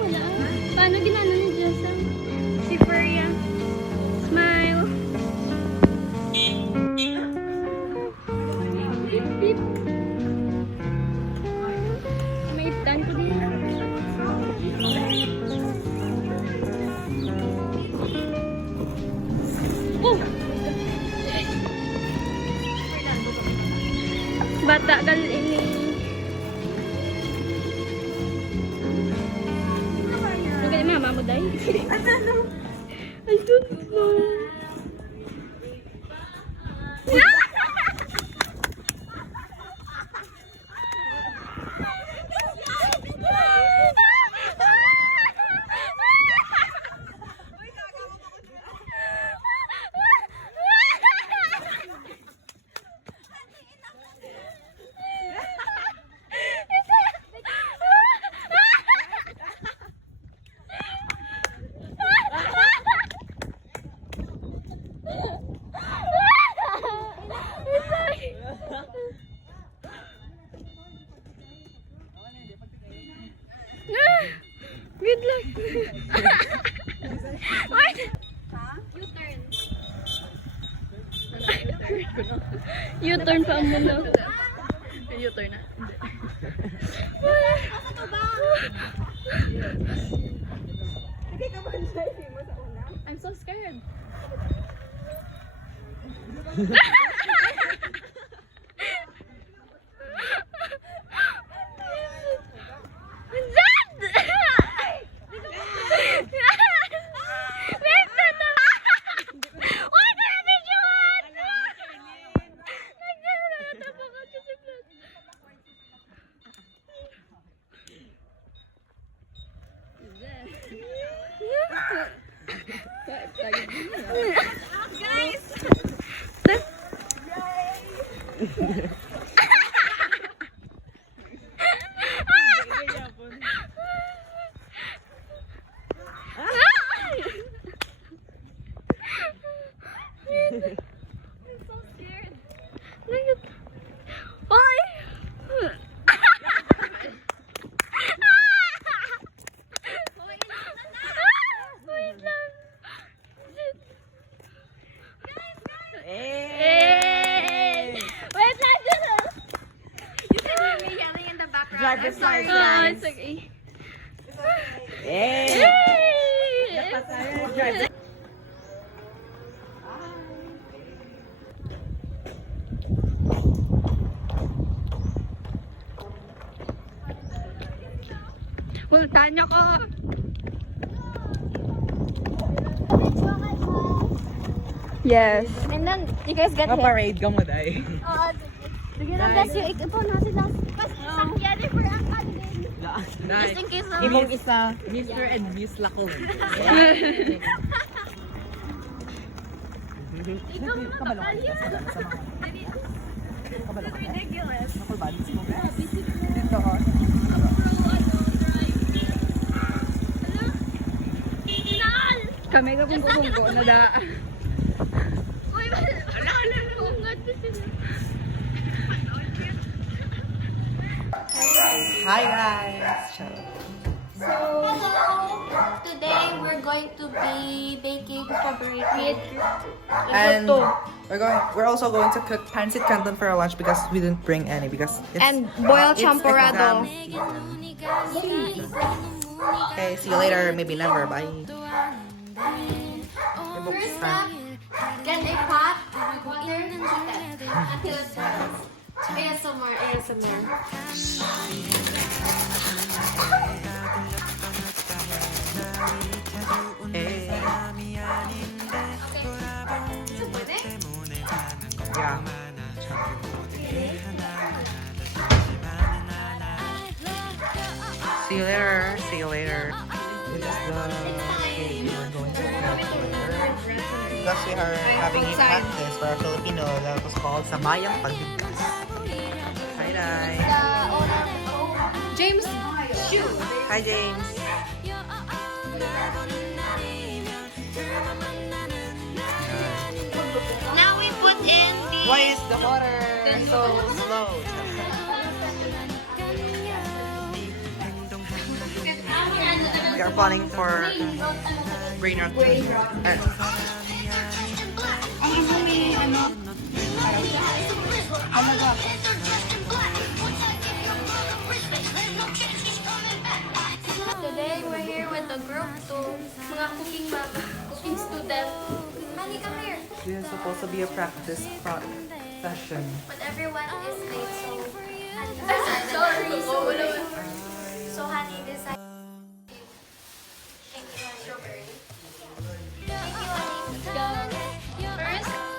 Wala. Paano ginano ni Jessa? Si Freya. Smile. Beep, beep. May iptan ko din. Oh! Bata kal ini. Nagay mama mo day. Ano? I don't know. Good luck. What? U-turn. U-turn pa ang mundo. U-turn na. I'm so scared. Driver's Oh, license. it's okay. Hey! Dapat tayo driver. Hultan ako. Yes. And then, you guys get hit. Parade ka mo, day. Sige na, bless you. Ikaw na sila. Sakyan for ang din. Just in case of... Ibang isa, Mr. and Miss Lakong. Ikaw na kapalya. Ridiculous. Dito, oh. Kami ka pong bubunggo na da. Uy, wala. Ungat na sila. Hi guys! So, today we're going to be baking strawberry cake. And we're also going to cook pancit canton for our lunch because we didn't bring any because it's And boiled it's champorado. exam. Okay, see you later. Maybe never. Bye. First step, get a pot, water, heat it until it boils. ASMR, ASMR. Hey. Okay. So, pwede? Yeah. See you later. See you later. This is the cake we're going to make later. Because we are having a practice for our Filipino that was called Samayang Pagbigkas. Hi, Dai. James, shoot. Hi, James. Now we put in the... Why is the water so slow? You're planning for brain rot. Ang ako may ano. Ano ba? Today, we're here with the group to mga cooking mama, cooking student. Honey, come here. This is supposed to be a practice session. But everyone is late, so Honey decided. Sorry. So Honey decided. Thank you, strawberry. Thank you, Honey. Let's go.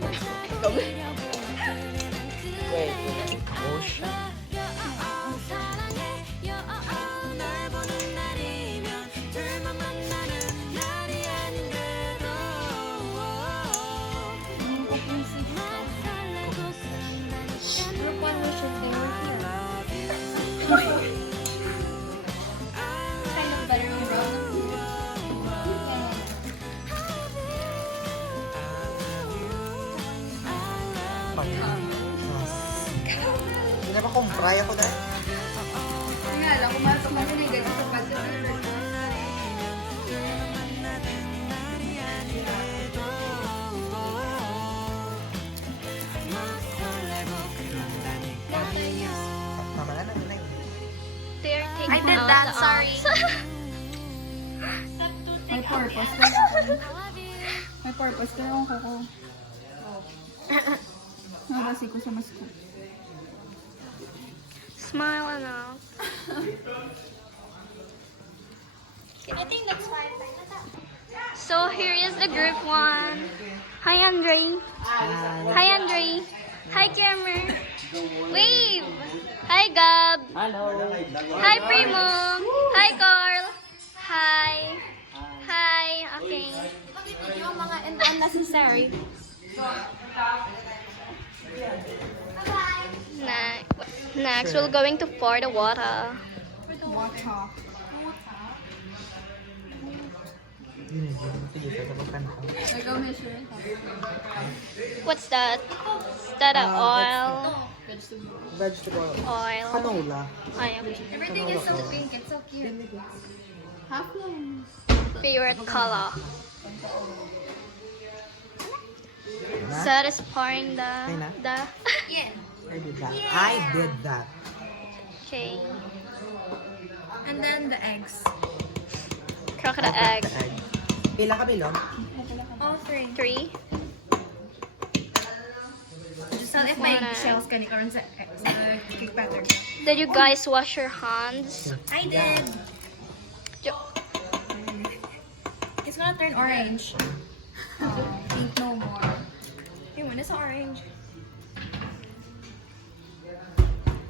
First, then here. Wait. Oh shit. Group 1 we should be here. Kind of better overall. Hindi na ba kumpray ako na? Nga lang, kumasok na rin ganito sa budget. Tama na lang. They're taking I did out that, the sorry. May purpose ka lang. May purpose ka lang ako. Nabasi ko sa mas ko. Smile enough. I think that's fine. So here is the group 1. Hi Andre. Hi Andre. Hi Cameron. Wave. Hi Gab. Hello. Hi Primo. Hi Carl. Hi. Hi. Okay. Yung mga unnecessary. Next, we're going to pour the water. Sige, pwede mo kanta. Ikaw measure. What's that? Is that an oil? Vegetable. Oil. Canola. Ay, okay. Everything is so pink. It's so cute. Half lang. Favorite color. Na? So that is pouring Okay na? the Yeah. I did that. I did that. okay. And then the eggs. Crocodile I egg. cracked the egg. Pila ka bilog? All three. 3. Just tell if may One. shells ka ni karon sa cake batter. Did you guys wash your hands? I did. Jo- It's gonna turn orange. Pink no more. Hey, when is orange?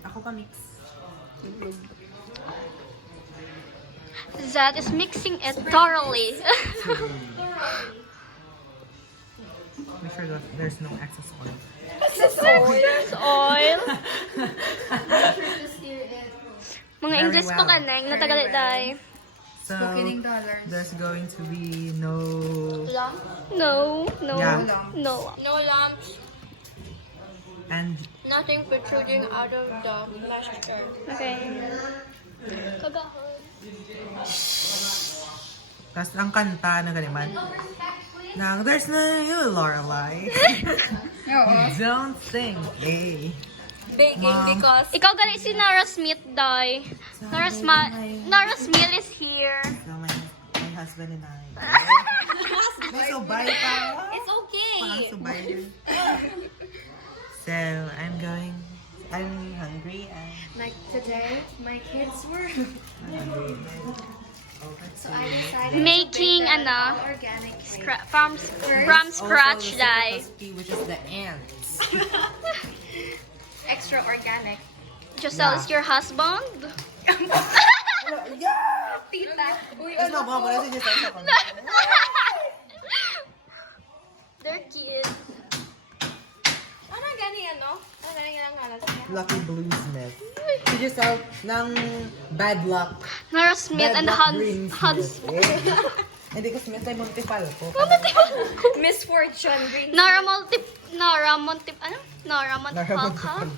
Ako pa mix. Zad is mixing it thoroughly. Make sure that there's no excess oil. There's oil. Mga Very English pa well. ka nang natagalit dahil. So, Spoken in dollars. there's going to be no... No, no, Yeah. no. No lumps. And Nothing protruding out of the mixture. Okay. Kagahon. tas ang kanta na ganiman. Now, there's no you, Lorelai. Oo. Don't sing. Hey. Baking Mom. because... Ikaw gali si Nara Smith, Dai. Nara Smith is here. So, my husband and I. May subay pa. It's okay. Parang subay. So, I'm hungry and Like today, my kids were I'm hungry. so I decided making ano organic from scratch, Also, the Dai. recipe, which is the ants. Extra organic. Giselle is your husband? Yeah! Tita. Tapos mababala si Giselle sa kanya. They're cute. Ano gani ano? Ano gani ang halas niya? Lucky Bluesmith. Si Giselle ng bad luck. Nara Smith Bad and luck Hans. brings Hans. good. Hindi kasi may tayo Montefalco. Misfortune. Green. Nora Montefalco.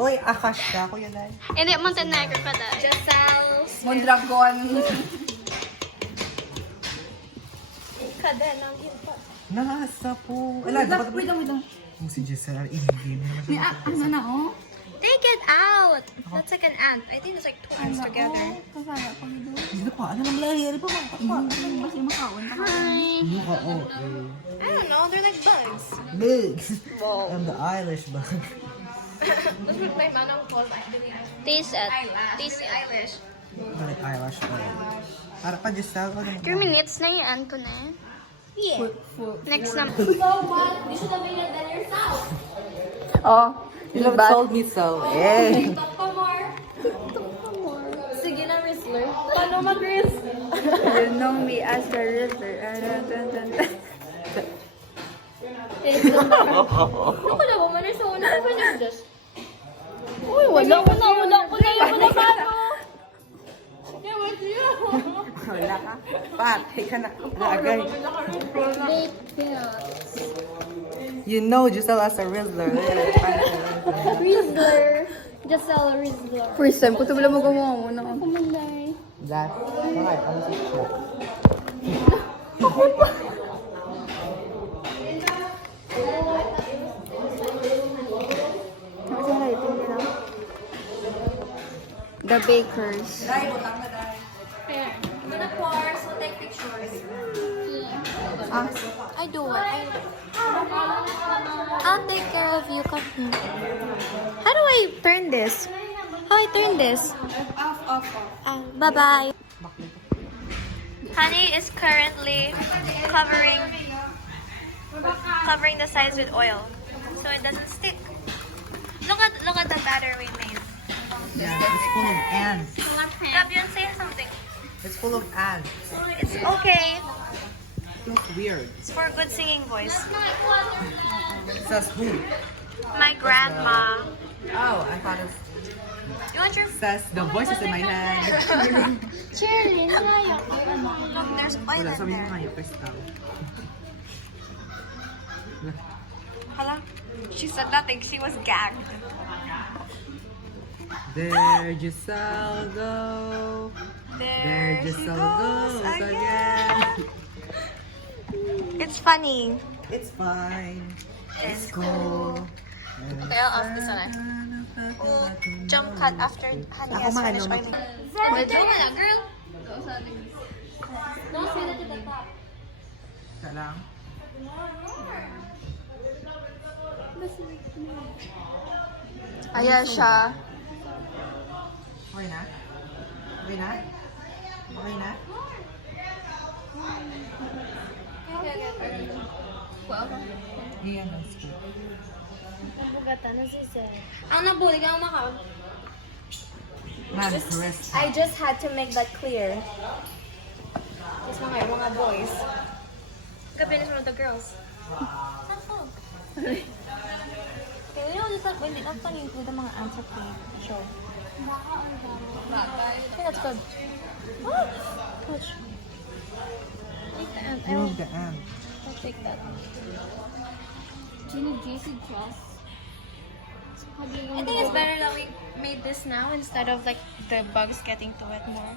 Oy, Akasha ko yun ay. Hindi, Montenegro ka dahil. Giselle. Mondragon. Kadenang iba. Nasa po. Ala, dapat Wait lang. Yung si Giselle, i-game naman siya. Ano na, oh? Take it out. That's like an ant. I think it's like two ants together. Kasala ko dito. Hindi pa, ano naman lahiri pa ba? Kasi makawan ka. Hi. Mukha, oh. I don't know. They're like bugs. Bugs. I'm the eyelash bug. That's what my manong calls actually. Taste it. Eyelash. Taste it. Eyelash. Balik eyelash bug. Para pa Giselle, ano 3 minutes na yan, Anto na. Yeah. Next na. Oh. You told me so. Eh. Sige na, Rizzler. Paano mag-Rizz? You know me as the river. Ako na ba? Manay sa una. Ako na just. Uy, wala ko na paano. Yeah, what's you? Wala ka. Patay ka na. Agay. You know Giselle as a Rizzler. Rizzler. Giselle Rizzler. First time ko ito wala mo gumawa mo na. Kumanday. That. Okay, ano si siya? The Bakers. Here. I'm gonna pour, so take pictures. I do it. I'll take care of you. Come here. How do I turn this? How I turn this? Off. Bye-bye. Honey is currently covering the sides with oil so it doesn't stick. Look at the batter we made. Yeah, it's full of ants. Gabion, say something. It's full of ants. It's okay. It looks weird. It's for a good singing voice. It says who? My grandma. Oh, I thought it You want your says the voices in my head. Cheerleading? Look, there's oil Wala, in sabi mo there. nga yung crystal. Hala. She said nothing. She was gagged. There Giselle go. There Giselle goes again. It's funny. It's fine. It's cool. I'll off this one. Jump cut after Honey has finished oiling. Girl. No, say that to the top. Isa lang. Ayan siya. Okay na? Okay na? Okay na? Iyan ang scoop. Ang nabuli ka maka. Man, Chris. I just had to make that clear. It's mga boys. Gabi na the girls. Okay, you know, this is when I'm funny with the mga answer play show. Okay, that's good. Oh, touch. Take the ant. Move the ant. I'll take that. Do you need juicy dress? I think it's better that we made this now instead of like the bugs getting to it more.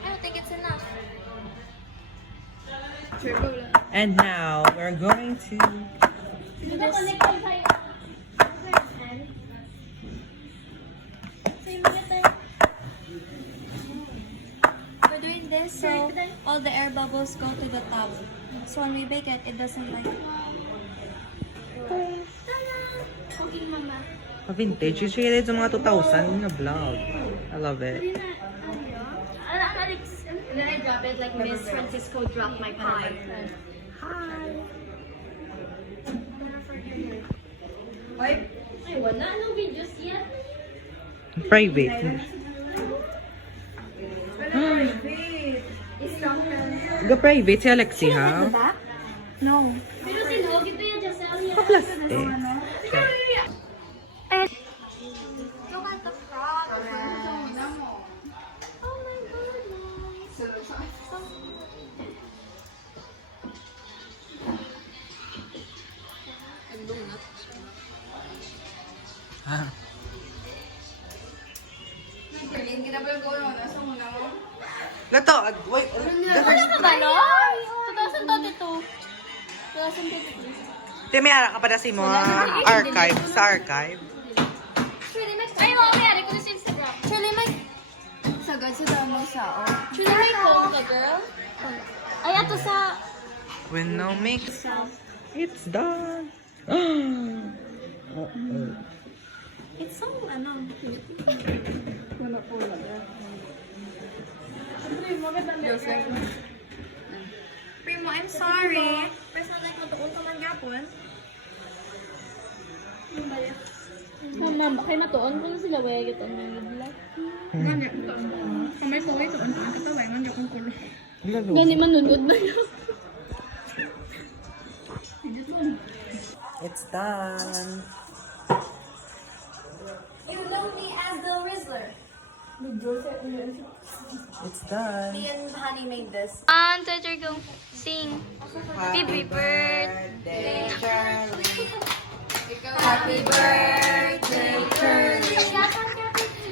I don't think it's enough. And now we're going to We're doing this so all the air bubbles go to the top. So when we bake it, it doesn't like. Okay, mama. vintage. Usually it's mga 2000 na vlog. I love it. Alex, and then I drop it like Miss Francisco dropped my pie. Hi. Ay, wala nang videos yet. Private. The private si Alexi ha? No. Pero sinuog ito yung Giselle. Pa-plastic. Look at the frog. Oh my goodness. to! Wait, Ano ka ba, no? 2022. 2022. Di, may ara ka pa na si mo archive, sa archive. Truly Mike. Ay, oo, mayari ko sa Instagram. Truly Mike. Sagad sa damang sao. Truly Mike phone ka, girl. Ay, ato sa... When no mix, it's done. It's so, ano... Primo, I'm sorry. Personal like mo tuon ka man gyapon. Mama, kay matuon ko na sila, waya kita ng vlog. Kamay ko ito, ang kataway man gyapon kulo. Gani manunod na yun. It's done. You know me as the Rizzler. It's done. Me and Honey made this. On to go sing. Happy birthday, Charlie. Happy birthday, Charlie.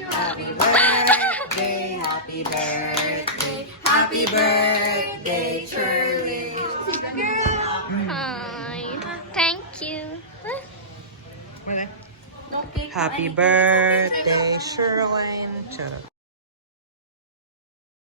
Happy birthday, happy birthday, happy birthday, Charlie. Hi. Thank you. Happy birthday, Sherlyn.